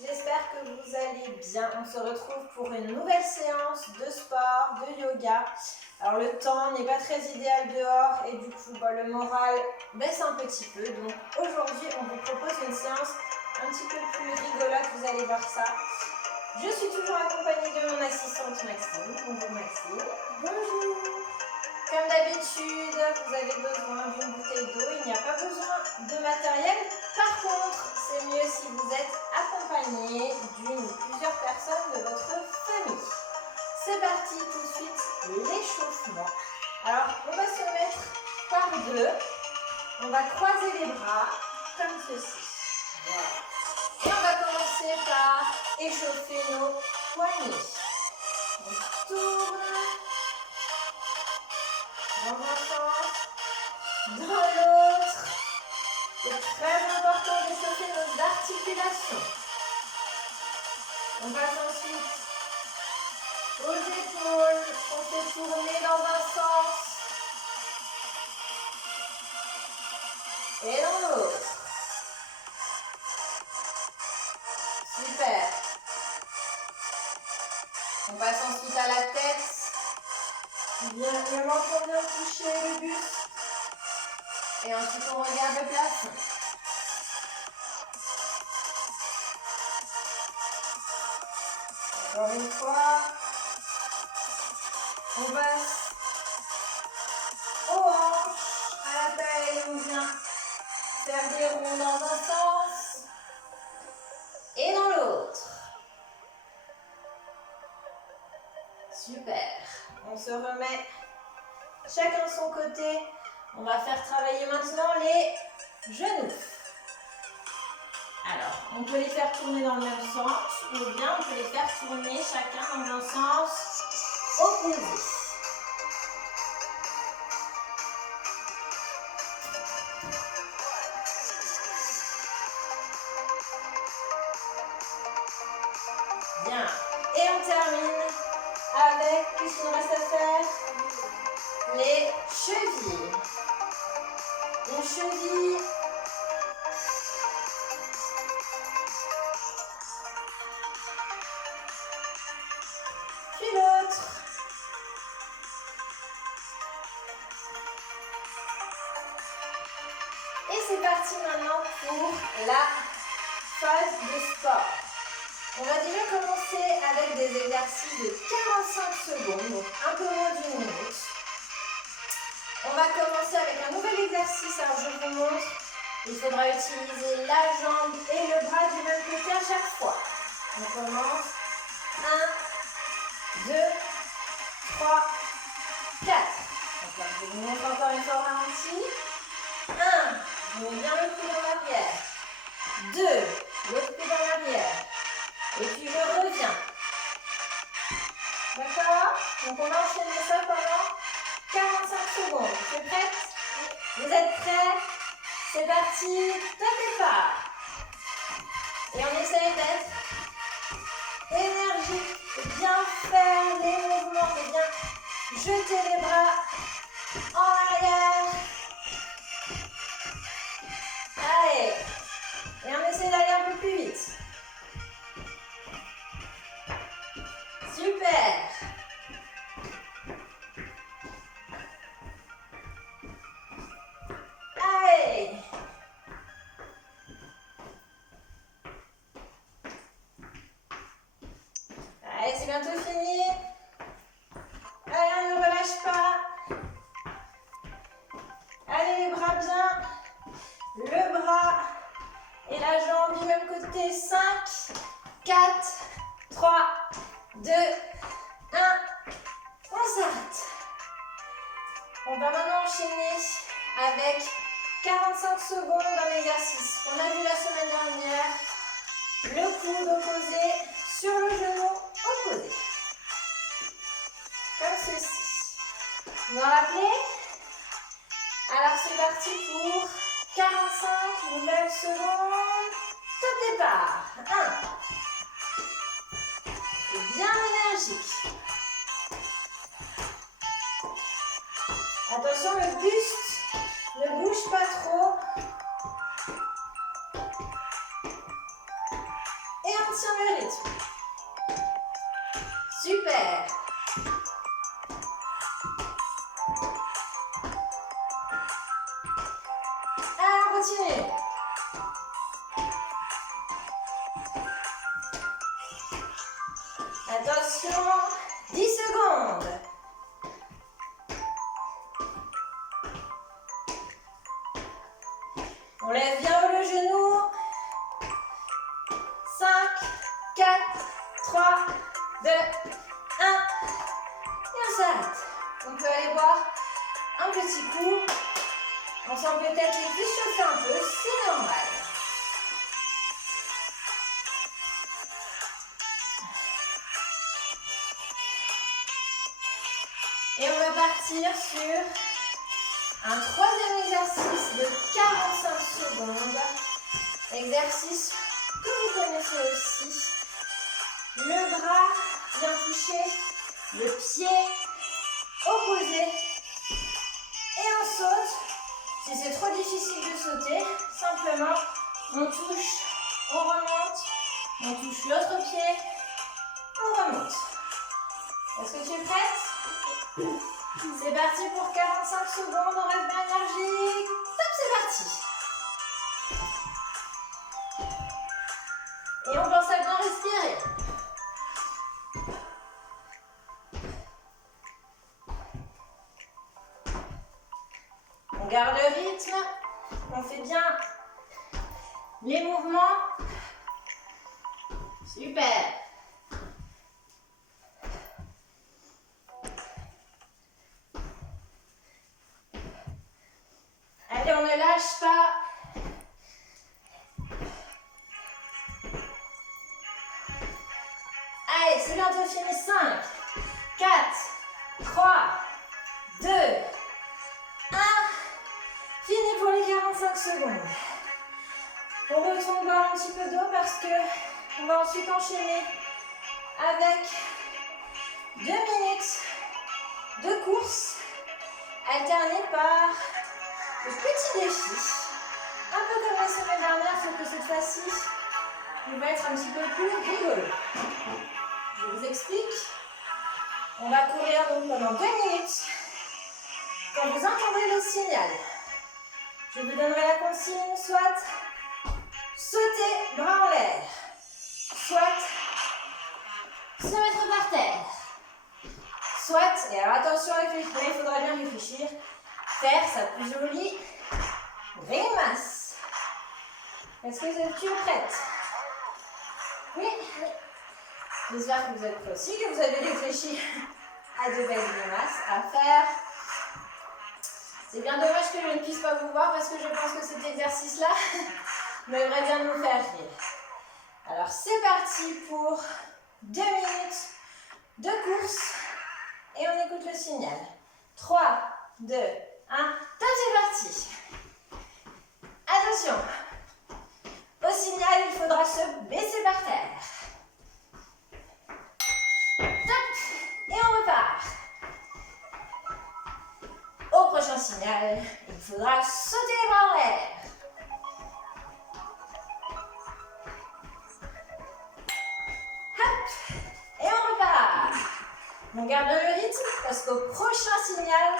j'espère que vous allez bien. On se retrouve pour une nouvelle séance de sport, de yoga. Alors le temps n'est pas très idéal dehors et du coup le moral baisse un petit peu. Donc aujourd'hui on vous propose une séance un petit peu plus rigolote, vous allez voir ça. Je suis toujours accompagnée de mon assistante Maxime. Bonjour Maxime. Bonjour. Comme d'habitude, vous avez besoin d'une bouteille d'eau. Il n'y a pas besoin de matériel. Par contre, c'est mieux si vous êtes accompagné d'une ou plusieurs personnes de votre famille. C'est parti, tout de suite, l'échauffement. Alors, on va se mettre par deux. On va croiser les bras, comme ceci. Voilà. Et on va commencer par échauffer nos poignets. On tourne dans un sens, dans l'autre. C'est très important d'échauffer nos articulations. On passe ensuite aux épaules. On fait tourner dans un sens et dans l'autre. Super. On passe ensuite à la tête. Le menton vient toucher le buste. Et ensuite on regarde le plafond. Encore une fois. On passe aux hanches, à la taille. On vient faire des ronds dans un sens et dans l'autre. Super. On se remet chacun de son côté. On va faire travailler maintenant les genoux. Alors, on peut les faire tourner dans le même sens ou bien on peut les faire tourner chacun dans un sens opposé. Bien. Et on termine avec, qu'est-ce qu'il nous reste à faire? Les chevilles. Une cheville. Puis l'autre. Et c'est parti maintenant pour la phase de sport. On va déjà commencer avec des exercices de 45 secondes, donc un peu moins d'une minute. On va commencer avec un nouvel exercice, alors je vous montre. Il faudra utiliser la jambe et le bras du même côté à chaque fois. On commence. 1, 2, 3, 4. Donc là, je vous montre encore une fois au ralenti. 1, je mets bien le pied dans l'arrière. 2, l'autre pied dans l'arrière. Et puis je reviens. D'accord? Donc on va enchaîner ça pendant 45 secondes. Tu es prête? Vous êtes prêts? C'est parti, top départ. Et on essaye d'être énergique, de bien faire les mouvements, de bien jeter les bras en arrière. Allez. Et on essaie d'aller un peu plus vite. Super. Allez. Allez, c'est bientôt fini. Allez, on ne relâche pas. Allez, les bras bien. Le bras et la jambe du même côté. 5, 4, 3, 2, 1. On s'arrête. On va maintenant enchaîner avec 45 secondes d'un exercice qu'on a vu la semaine dernière. Le coude opposé sur le genou opposé. Comme ceci. Vous vous rappelez? Alors c'est parti pour 45 nouvelles secondes. Top départ. 1. Bien énergique. Attention, le buste ne bouge pas trop. Et on tient le rythme. Super. Alors, on continue. Attention, 10 secondes. On lève bien haut le genou. 5, 4, 3, 2, 1. Et on s'arrête. On peut aller boire un petit coup. On sent peut-être les cuisses chauffer un peu, c'est normal. Et on va partir sur un troisième exercice de 45 secondes. Exercice que vous connaissez aussi. Le bras vient toucher le pied opposé. Et on saute. Si c'est trop difficile de sauter, simplement on touche, on remonte, on touche l'autre pied, on remonte. Est-ce que tu es prête? C'est parti pour 45 secondes, on reste bien énergique. Top, c'est parti. Et on pense à bien respirer. On garde le rythme, on fait bien les mouvements. Super. Allez, on ne lâche pas. Allez, c'est bientôt fini. 5, 4, 3, 2, 1. Fini pour les 45 secondes. On retourne boire un petit peu d'eau parce que on va ensuite enchaîner avec 2 minutes de course alternées par le petit défi. Un peu comme la semaine dernière, sauf que cette fois-ci, il va être un petit peu plus rigolo. Je vous explique. On va courir donc pendant 2 minutes. Quand vous entendrez le signal, je vous donnerai la consigne, soit sauter bras en l'air, soit se mettre par terre, soit, et alors attention, il faudra bien réfléchir, faire sa plus jolie grimace. Est-ce que tu es prête? Oui. J'espère que vous êtes prêts aussi, que vous avez réfléchi à de belles grimaces à faire. C'est bien dommage que je ne puisse pas vous voir parce que je pense que cet exercice-là m'aimerait bien nous faire rire. Alors c'est parti pour 2 minutes de course et on écoute le signal. 3, 2, 1, top, c'est parti. Attention, au signal il faudra se baisser par terre. Top, et on repart. Au prochain signal, il faudra sauter les bras en l'air. Hop, et on repart. On garde le rythme parce qu'au prochain signal,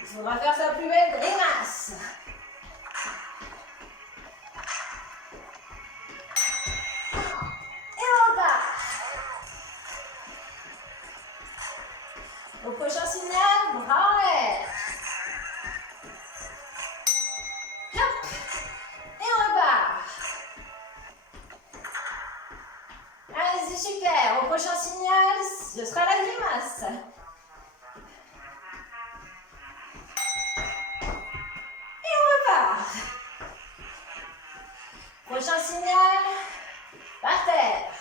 il faudra faire sa plus belle grimace. Et on repart. Au prochain signal, bras en l'air. Hop, et on repart. Allez, c'est super. Au prochain signal, ce sera la grimace. Et on repart. Prochain signal, par terre.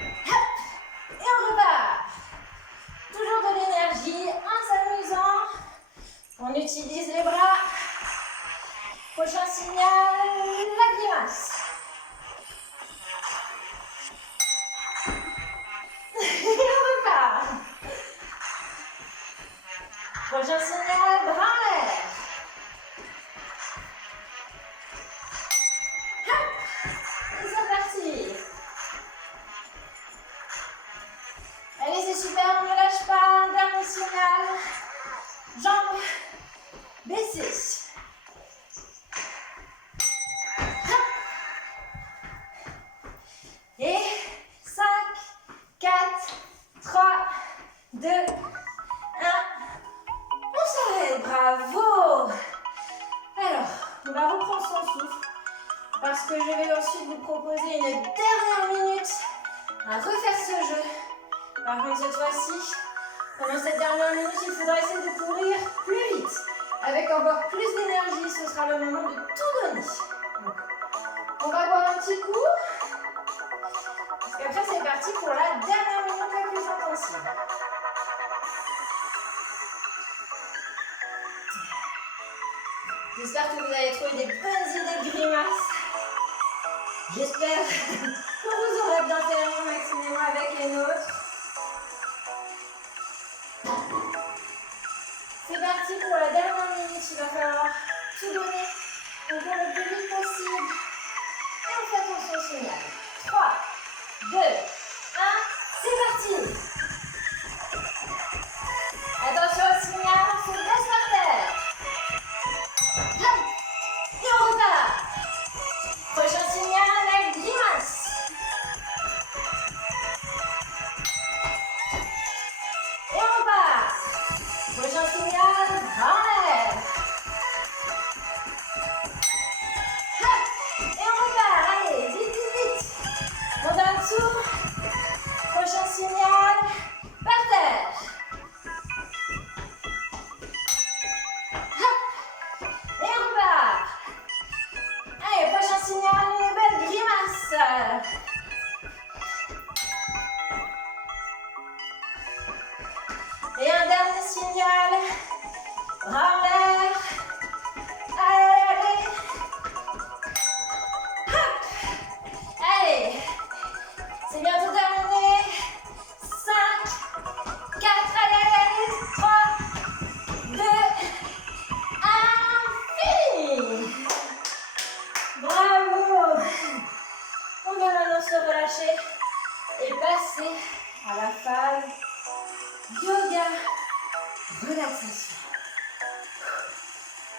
Hop, et on repart. Toujours de l'énergie en s'amusant. On utilise les bras. Prochain signal, la grimace. Et on repart. Prochain signal, bras en l'air. va reprendre son souffle parce que je vais ensuite vous proposer une dernière minute à refaire ce jeu. Par contre, cette fois-ci, pendant cette dernière minute, il faudra essayer de courir plus vite. Avec encore plus d'énergie, ce sera le moment de tout donner. Donc, on va boire un petit coup. Parce qu'après, c'est parti pour la dernière minute la plus intensive. J'espère que vous avez trouvé des bonnes idées de grimaces. J'espère que vous aurez bien fait rire Maxime et moi avec les nôtres. C'est parti pour la dernière minute. Il va falloir tout donner encore le plus vite possible. Et on fait attention au signal. 3, 2, 1, c'est parti. Attention au signal, on se laisse par terre. Hop, et on repart. Prochain signal, la grimace. Et on repart. Prochain signal, en l'air. Hop, et on repart. Allez, vite, vite, vite. On donne tout. Prochain signal, par terre. Hop, et on repart. Allez, prochain signal, une belle grimace. Et un dernier signal. En l'air. Allez, allez. Hop. Allez. C'est bientôt terminé. 5, 4, allez, 3, 2, 1, fini. Bravo. On va maintenant se relâcher et passer à la phase yoga relaxation.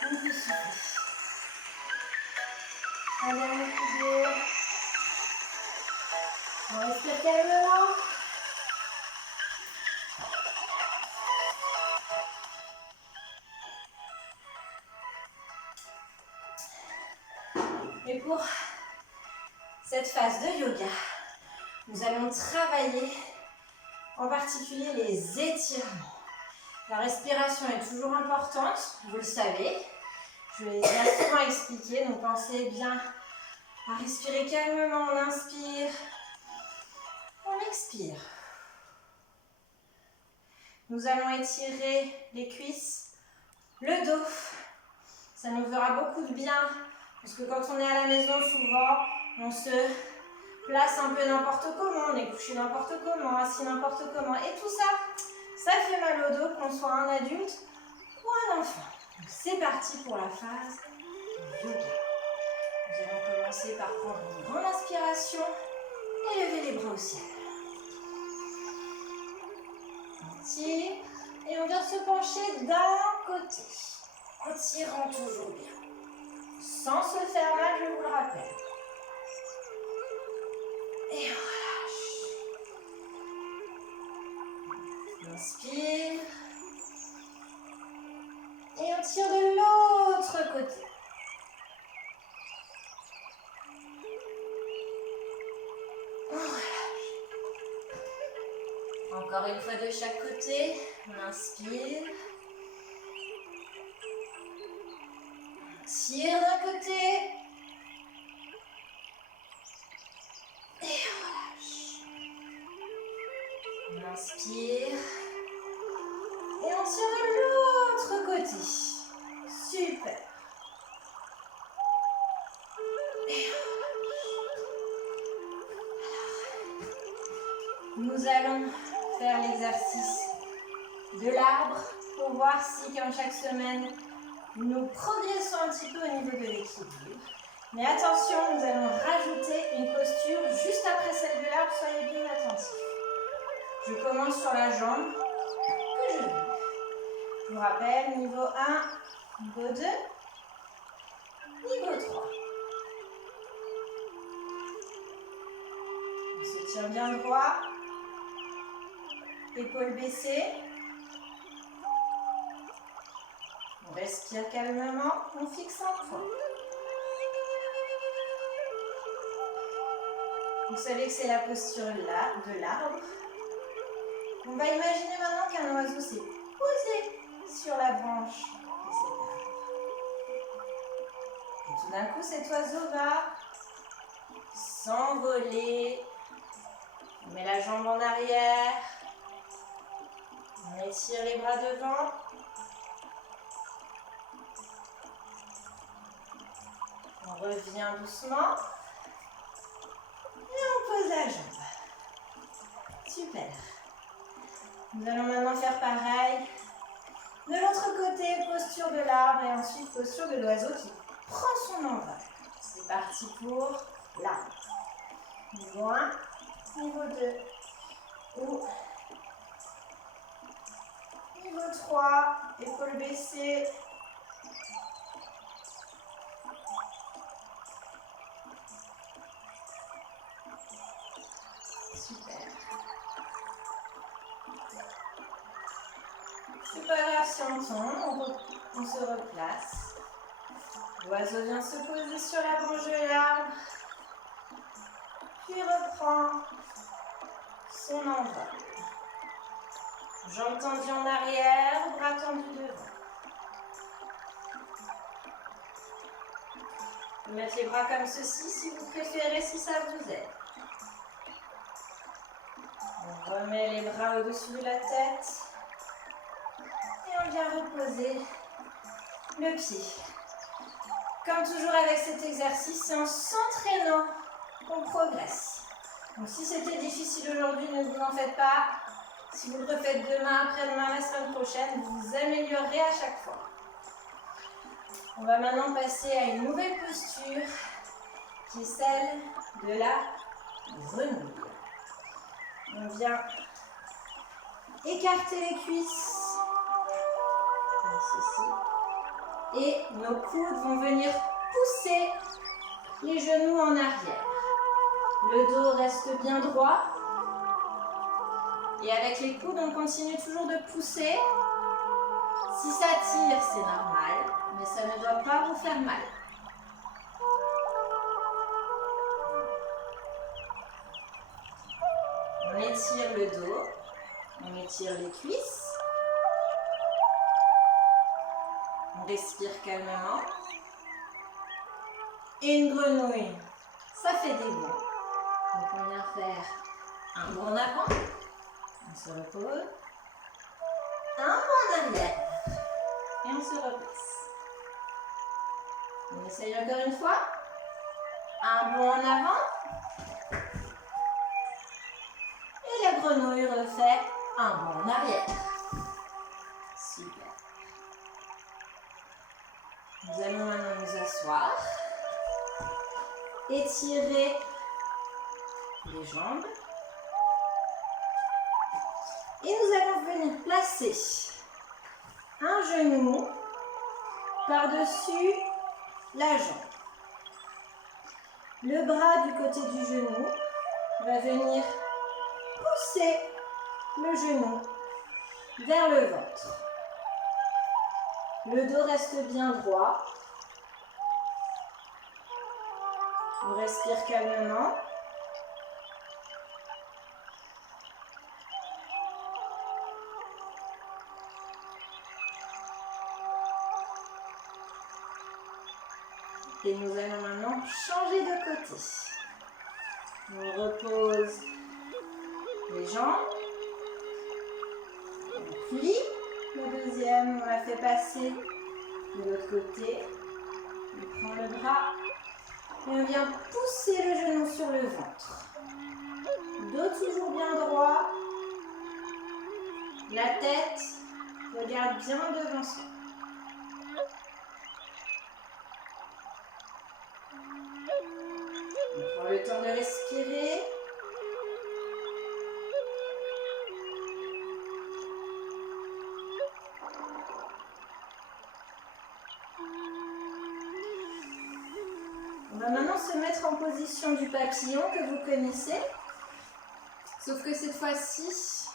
On peut souffler. Un dernier coup d'eau. On respire calmement. Et pour cette phase de yoga, nous allons travailler en particulier les étirements. La respiration est toujours importante, vous le savez. Je l'ai bien souvent expliqué, donc pensez bien à respirer calmement. On inspire, on expire. Nous allons étirer les cuisses, le dos. Ça nous fera beaucoup de bien, parce que quand on est à la maison, souvent, on se place un peu n'importe comment, on est couché n'importe comment, assis n'importe comment. Et tout ça, ça fait mal au dos, qu'on soit un adulte ou un enfant. Donc c'est parti pour la phase yoga. Nous allons commencer par prendre une grande inspiration et lever les bras au ciel. On tire et on vient se pencher d'un côté, en tirant toujours bien, sans se faire mal, je vous le rappelle. Et on relâche. Inspire. Et on tire de l'autre côté. On relâche. Encore une fois de chaque côté. On inspire. On tire d'un côté. Et on relâche. On inspire. Et on tire de l'autre côté. Super. Et on relâche. Nous allons faire l'exercice de l'arbre pour voir si, comme chaque semaine, nous progressons un petit peu au niveau de l'équilibre. Mais attention, nous allons rajouter une posture juste après celle de l'arbre. Soyez bien attentifs. Je commence sur la jambe que je lève. Je vous rappelle, niveau 1, niveau 2, niveau 3. On se tient bien droit. Épaules baissées. On respire calmement. On fixe un point. Vous savez que c'est la posture là, de l'arbre. On va imaginer maintenant qu'un oiseau s'est posé sur la branche de cet arbre. Et tout d'un coup, cet oiseau va s'envoler. On met la jambe en arrière. On étire les bras devant. On revient doucement. Et on pose la jambe. Super. Nous allons maintenant faire pareil. De l'autre côté, posture de l'arbre et ensuite posture de l'oiseau qui prend son envol. C'est parti pour l'arbre. Niveau 1, niveau 2. Ou niveau 3, épaules baissées. Super. C'est pas grave si on tombe, on se replace. L'oiseau vient se poser sur la branche de l'arbre, puis reprend son envol. Jambes tendues en arrière, bras tendus devant. Vous pouvez mettre les bras comme ceci si vous préférez, si ça vous aide. On remet les bras au-dessus de la tête. Et on vient reposer le pied. Comme toujours avec cet exercice, c'est en s'entraînant qu'on progresse. Donc si c'était difficile aujourd'hui, ne vous en faites pas. Si vous le refaites demain, après-demain, la semaine prochaine, vous vous améliorerez à chaque fois. On va maintenant passer à une nouvelle posture qui est celle de la grenouille. On vient écarter les cuisses, comme ceci. Et nos coudes vont venir pousser les genoux en arrière. Le dos reste bien droit. Et avec les coudes, on continue toujours de pousser. Si ça tire, c'est normal, mais ça ne doit pas vous faire mal. On étire le dos, on étire les cuisses. On respire calmement. Et une grenouille, ça fait des bonds. Donc on vient faire un bond en avant. On se repose. Un bond en arrière. Et on se replace. On essaye encore une fois. Un bond en avant. Et la grenouille refait un bond en arrière. Super. Nous allons maintenant nous asseoir. Étirer les jambes. Et nous allons venir placer un genou par-dessus la jambe. Le bras du côté du genou va venir pousser le genou vers le ventre. Le dos reste bien droit. On respire calmement. Et nous allons maintenant changer de côté. On repose les jambes. On plie le deuxième, on la fait passer de l'autre côté. On prend le bras et on vient pousser le genou sur le ventre. Dos toujours bien droit. La tête regarde bien devant soi. On prend le temps de respirer. On va maintenant se mettre en position du papillon que vous connaissez. Sauf que cette fois-ci,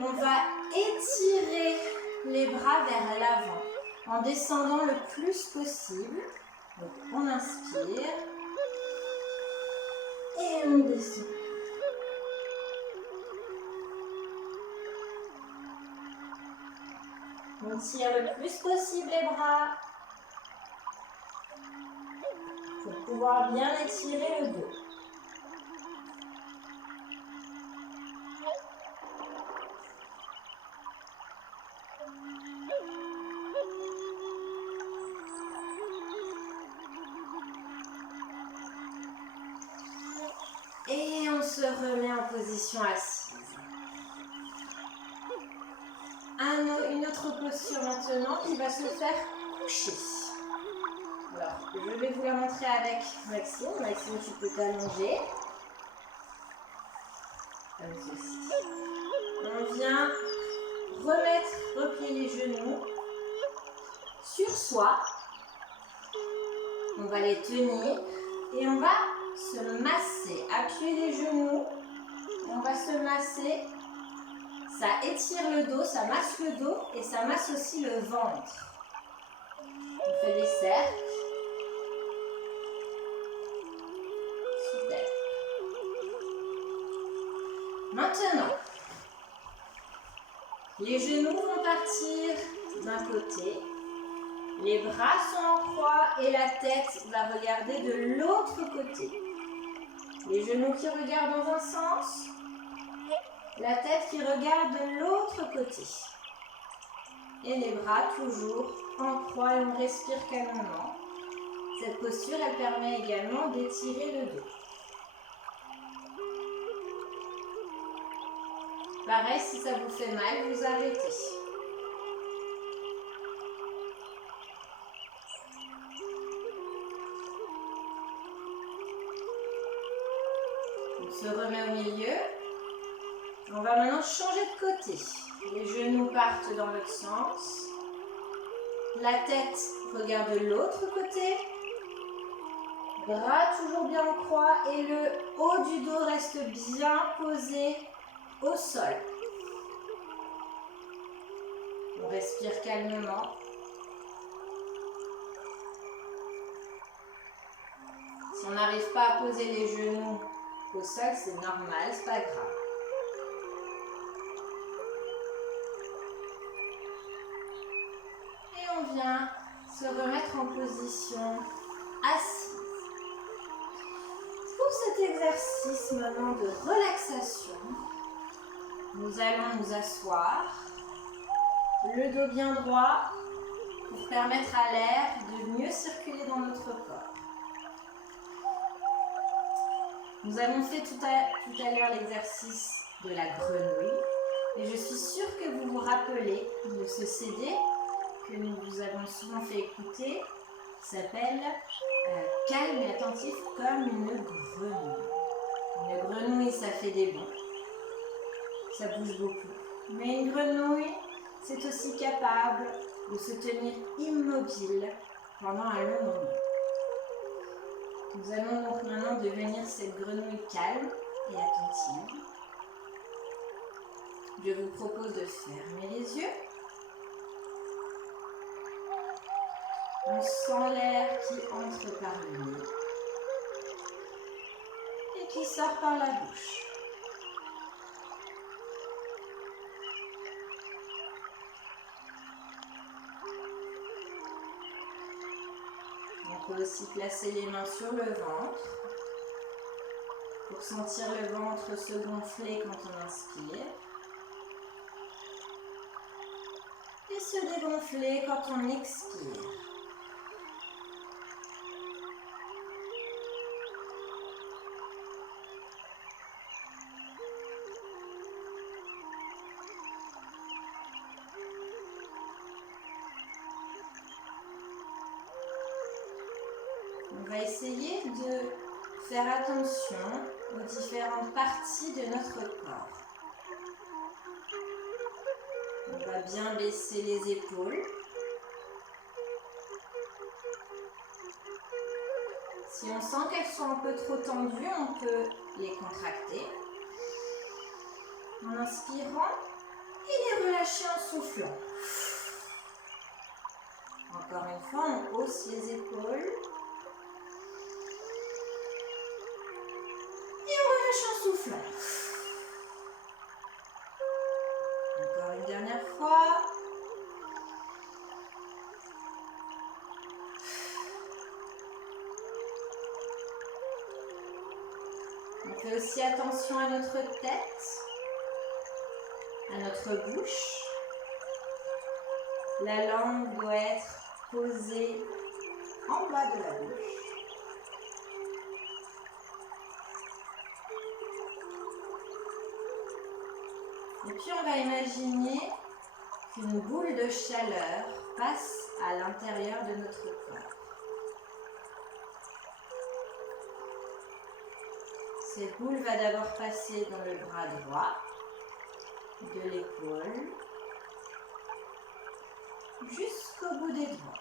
on va étirer les bras vers l'avant en descendant le plus possible. Donc on inspire. Et on descend. On tire le plus possible les bras pour pouvoir bien étirer le dos. Et on se remet en position assise. Une autre posture maintenant qui va se faire coucher. Alors, je vais vous la montrer avec Maxime. Maxime, tu peux t'allonger. Comme ceci. On vient replier les genoux sur soi. On va les tenir et on va se masser. Appuyer les genoux. On va se masser. Ça étire le dos, ça masse le dos et ça masse aussi le ventre. On fait des cercles. Super. Maintenant, les genoux vont partir d'un côté, les bras sont en croix et la tête va regarder de l'autre côté. Les genoux qui regardent dans un sens, la tête qui regarde de l'autre côté. Et les bras toujours en croix et on respire calmement. Cette posture, elle permet également d'étirer le dos. Pareil, si ça vous fait mal, vous arrêtez. On se remet au milieu. On va maintenant changer de côté. Les genoux partent dans l'autre sens. La tête regarde de l'autre côté. Bras toujours bien en croix et le haut du dos reste bien posé au sol. On respire calmement. Si on n'arrive pas à poser les genoux au sol, c'est normal, c'est pas grave. Et on vient se remettre en position assise. Pour cet exercice maintenant de relaxation, nous allons nous asseoir, le dos bien droit pour permettre à l'air de mieux circuler dans notre corps. Nous avons fait tout à l'heure l'exercice de la grenouille et je suis sûre que vous vous rappelez de ce CD que nous vous avons souvent fait écouter qui s'appelle Calme et attentif comme une grenouille. Une grenouille, ça fait des bonds, ça bouge beaucoup. Mais une grenouille, c'est aussi capable de se tenir immobile pendant un long moment. Nous allons donc maintenant devenir cette grenouille calme et attentive. Je vous propose de fermer les yeux. On sent l'air qui entre par le nez et qui sort par la bouche. On peut aussi placer les mains sur le ventre pour sentir le ventre se gonfler quand on inspire et se dégonfler quand on expire. On va essayer de faire attention aux différentes parties de notre corps. On va bien baisser les épaules. Si on sent qu'elles sont un peu trop tendues, on peut les contracter en inspirant et les relâcher en soufflant. Encore une fois, on hausse les épaules. On fait aussi attention à notre tête, à notre bouche. La langue doit être posée en bas de la bouche. Et puis on va imaginer qu'une boule de chaleur passe à l'intérieur de notre corps. Cette boule va d'abord passer dans le bras droit, de l'épaule, jusqu'au bout des doigts.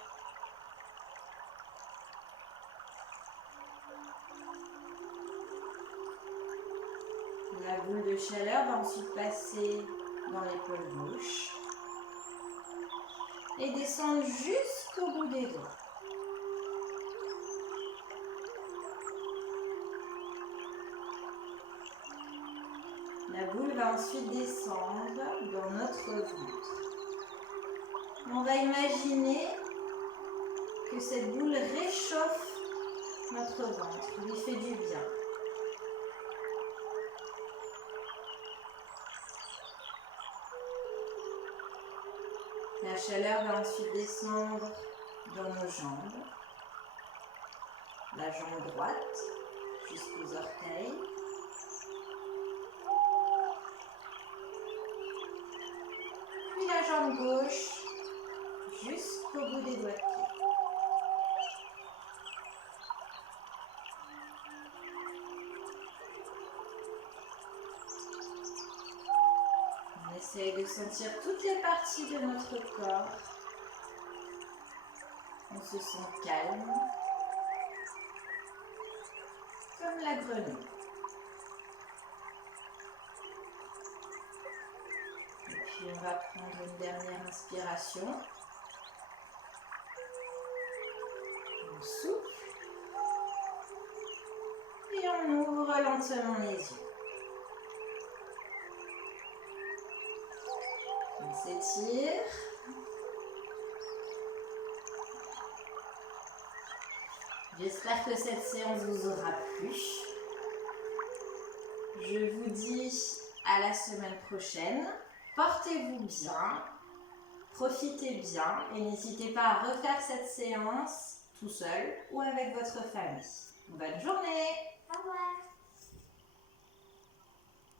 La boule de chaleur va ensuite passer dans l'épaule gauche et descendre jusqu'au bout des doigts. La boule va ensuite descendre dans notre ventre. On va imaginer que cette boule réchauffe notre ventre, lui fait du bien. La chaleur va ensuite descendre dans nos jambes, la jambe droite jusqu'aux orteils. Puis la jambe gauche jusqu'au bout des doigts de pied. On essaye de sentir toutes les parties de notre corps. On se sent calme, comme la grenouille. Et puis on va prendre une dernière inspiration. On souffle et on ouvre lentement les yeux. On s'étire. J'espère que cette séance vous aura plu. Je vous dis à la semaine prochaine. Portez-vous bien, profitez bien et n'hésitez pas à refaire cette séance tout seul ou avec votre famille. Bonne journée! Au revoir.